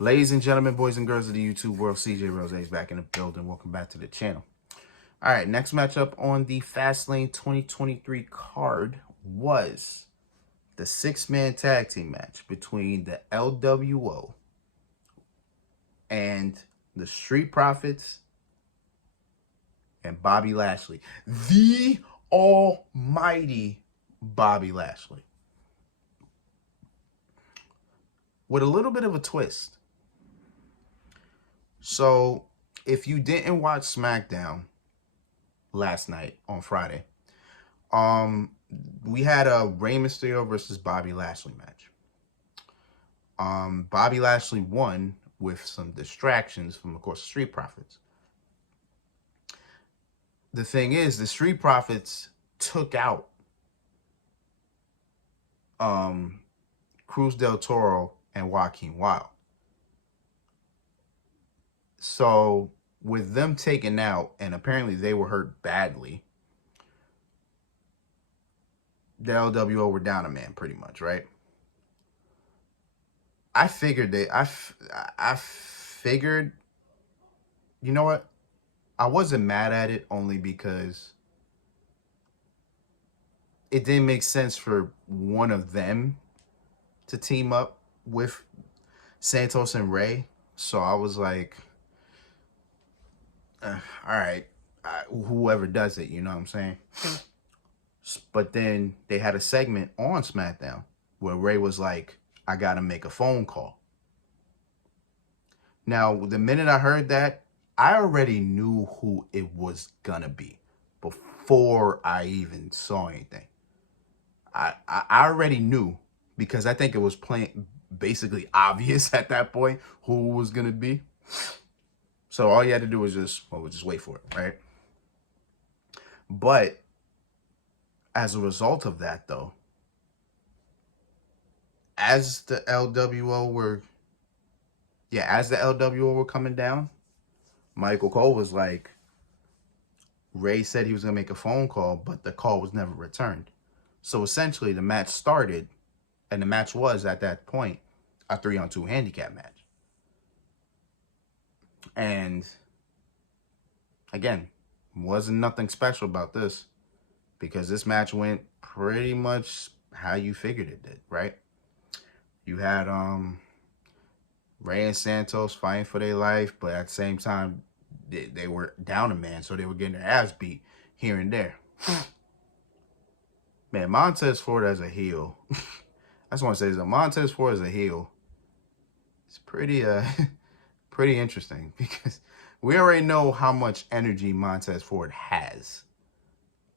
Ladies and gentlemen, boys and girls of the YouTube world, CJ Rose is back in the building. Welcome back to the channel. All right, next matchup on the Fastlane 2023 card was the six-man tag team match between the LWO and the Street Profits and Bobby Lashley. The almighty Bobby Lashley. With a little bit of a twist. So, if you didn't watch SmackDown last night on Friday, we had a Rey Mysterio versus Bobby Lashley match. Bobby Lashley won with some distractions from, of course, the Street Profits. The thing is, the Street Profits took out Cruz del Toro and Joaquin Wilde. So with them taken out, and apparently they were hurt badly, the LWO were down a man pretty much, right? I figured, you know what? I wasn't mad at it only because it didn't make sense for one of them to team up with Santos and Rey. So I was like, all right, whoever does it, you know what I'm saying? But then they had a segment on SmackDown where Rey was like, I got to make a phone call. Now, the minute I heard that, I already knew who it was going to be before I even saw anything. I already knew because I think it was basically obvious at that point who it was going to be. So all you had to do was just wait for it, right? But as a result of that, though, as the LWO were coming down, Michael Cole was like, Rey said he was going to make a phone call, but the call was never returned. So essentially the match started, and the match was at that point a 3-on-2 handicap match. And again, wasn't nothing special about this because this match went pretty much how you figured it did, right? You had Rey and Santos fighting for their life, but at the same time, they were down a man, so they were getting their ass beat here and there. Man, Montez Ford as a heel, I just want to say this, Montez Ford as a heel, it's pretty pretty interesting because we already know how much energy Montez Ford has.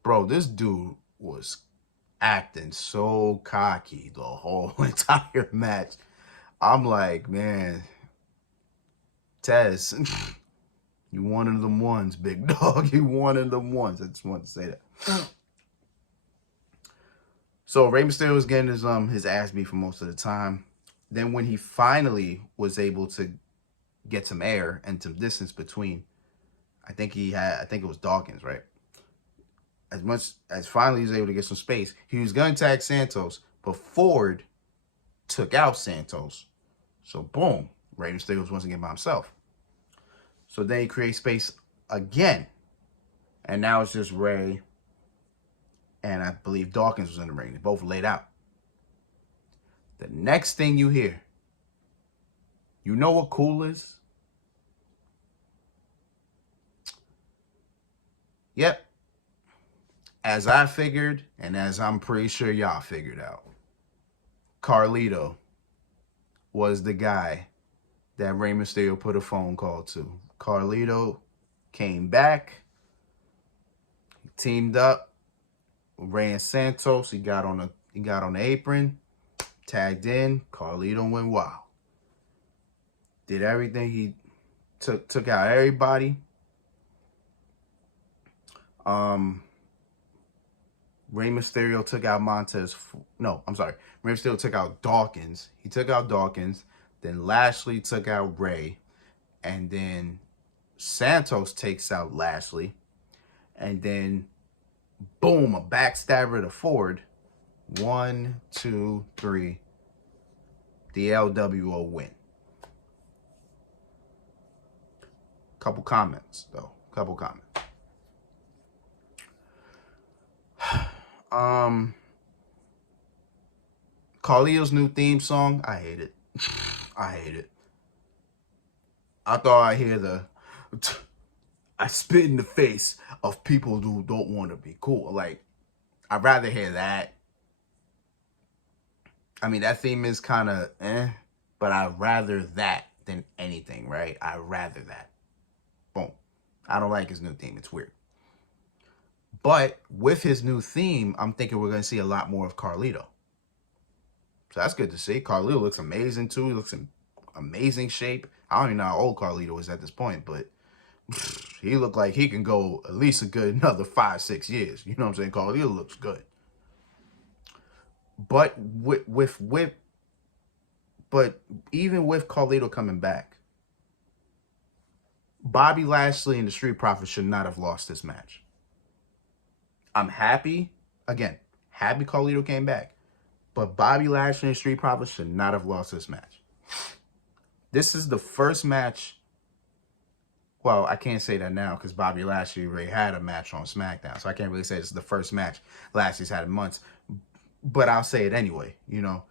Bro, this dude was acting so cocky the whole entire match. I'm like, man, Tez, you one of them ones, big dog. You one of them ones. I just wanted to say that. So Rey Mysterio was getting his ass beat for most of the time. Then when he finally was able to get some air and some distance between, I think it was Dawkins, right? As much as finally he was able to get some space, he was going to tag Santos, but Ford took out Santos. So boom, Rey Mysterio was once again by himself. So then he creates space again. And now it's just Rey and I believe Dawkins was in the ring. They both laid out. The next thing you hear, you know what cool is? Yep. As I figured, and as I'm pretty sure y'all figured out, Carlito was the guy that Rey Mysterio put a phone call to. Carlito came back, teamed up, Rey and Santos. He got on the apron, tagged in. Carlito went wild. Did everything. He took out everybody. Rey Mysterio took out Rey Mysterio took out Dawkins. He took out Dawkins. Then Lashley took out Rey. And then Santos takes out Lashley. And then, boom, a backstabber to Ford. 1, 2, 3. The LWO win. Couple comments, though. Couple comments. Carlito's new theme song, I hate it. I hate it. I thought I hear the I spit in the face of people who don't want to be cool. Like, I'd rather hear that. I mean, that theme is kind of but I'd rather that than anything, right? I'd rather that. Boom. I don't like his new theme. It's weird. But with his new theme, I'm thinking we're going to see a lot more of Carlito. So that's good to see. Carlito looks amazing, too. He looks in amazing shape. I don't even know how old Carlito is at this point, but he looked like he can go at least a good another 5-6 years. You know what I'm saying? Carlito looks good. But but even with Carlito coming back, Bobby Lashley and the Street Profits should not have lost this match. I'm happy, again, happy Carlito came back. But Bobby Lashley and Street Profits should not have lost this match. This is the first match. Well, I can't say that now because Bobby Lashley already had a match on SmackDown. So I can't really say this is the first match Lashley's had in months. But I'll say it anyway, you know.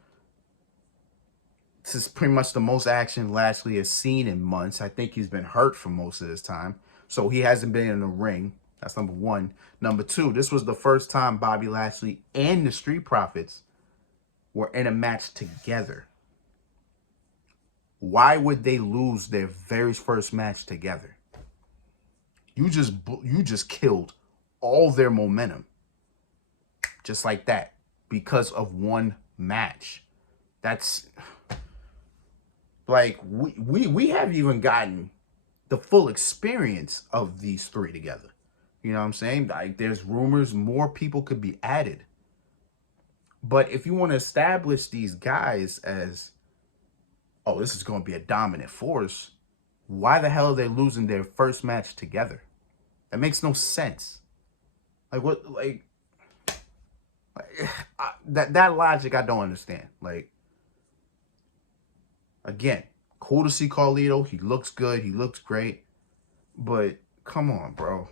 This is pretty much the most action Lashley has seen in months. I think he's been hurt for most of this time. So he hasn't been in the ring. That's number one. Number two, this was the first time Bobby Lashley and the Street Profits were in a match together. Why would they lose their very first match together? You just killed all their momentum. Just like that. Because of one match. That's like we haven't even gotten the full experience of these three together. You know what I'm saying? Like, there's rumors more people could be added. But if you want to establish these guys as, oh, this is going to be a dominant force, why the hell are they losing their first match together? That makes no sense. Like, what, that logic I don't understand. Like, again, cool to see Carlito. He looks good. He looks great. But come on, bro.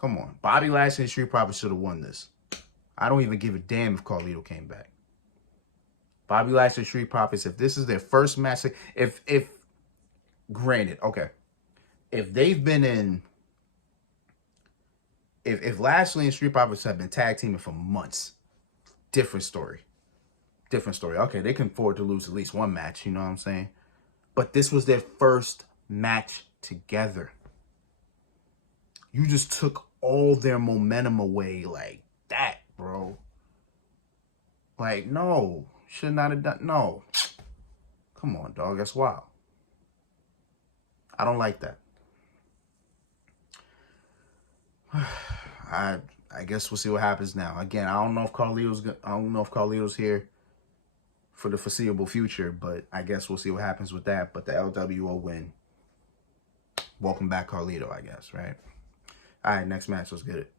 Come on. Bobby Lashley and Street Profits should have won this. I don't even give a damn if Carlito came back. Bobby Lashley and Street Profits, if this is their first match, if granted, okay, if they've been in, if Lashley and Street Profits have been tag teaming for months, different story. Different story. Okay, they can afford to lose at least one match, you know what I'm saying? But this was their first match together. You just took all their momentum away like that, bro. Like, no. Should not have done. No. Come on, dog. That's wild. I don't like that. I guess we'll see what happens now. Again, I don't know if Carlito's here for the foreseeable future, but I guess we'll see what happens with that. But the LWO win. Welcome back, Carlito, I guess, right? All right, next match. Let's get it.